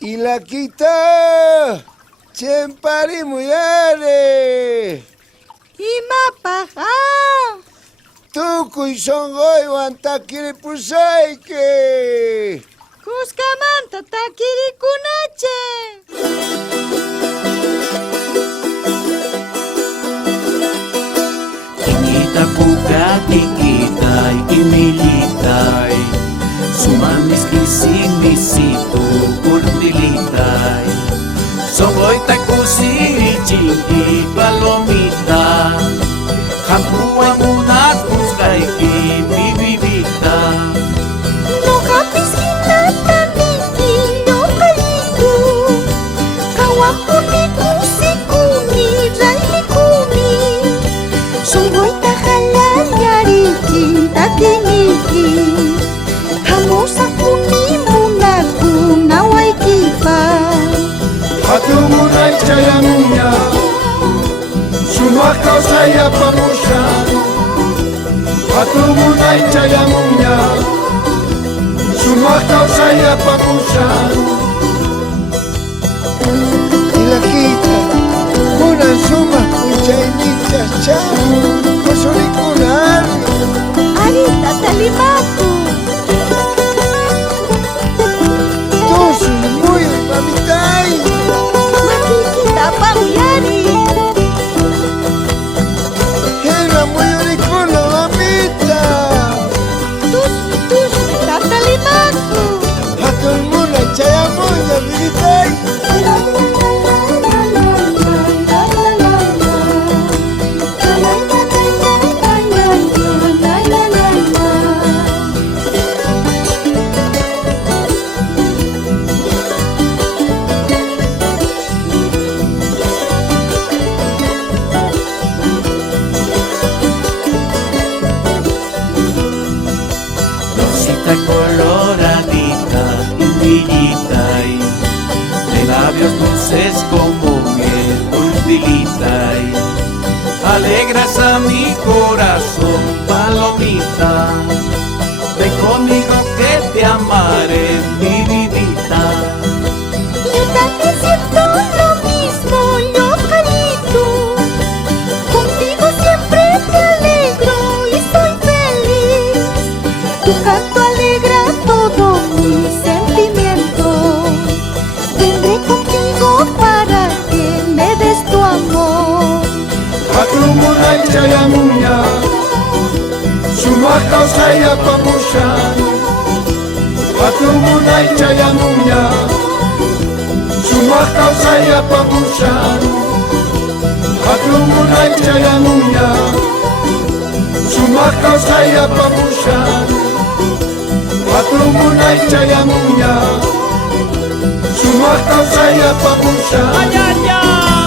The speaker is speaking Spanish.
Y la quita, chempari muyare. Imapaqa Tukuy songoy wantakiri pusayke. kuskamanta takirikunache. Tikita puka, tikitay, imilitay. Sumamis kisimisitu, urtilitay. Sokoy takusiri, chingi, palomita. Kapuay munat, kuskay, bibibita. No kapis kinataniki, no kaliku. Kawapuni kusikuni, railikuni. Sunggoy takalayariki, tatiniki. Hamusa kuni munaku, naway kipa. Hatumunay chayamunya, sumakaw saya pamusyan. Hatumunay chayamunya, sumakaw saya pamusyan. Y la quita, kunan suma kuchaynichas chan, kusurikunar. Arita talimaku. Tusu muy mamitay. Makikita pa uyari. Hera muy urikuno mamita. Tus tatalimaku. Hatumunay chayamunya bibitay. Rosita coloradita, invillitay. De labios dulces como miel, urtilitay. Alegras a mi corazón, palomita. Ven conmigo que te amaré, mi vidita. Yo también siento lo mismo, Locarito. Contigo siempre te alegro y soy feliz. Tu canto alegra todo mi sentimiento. Vendré contigo para que me des tu amor. Hatumunay chayamunya, sumakaw saya pamusyan. Hatumunay chayamunya, sumakaw saya pamusyan. Hatumunay chayamunya, sumakaw saya pamusyan. Hatumunay chayamunya, sumakaw saya pamusyan. ¡Ay, ay, ay!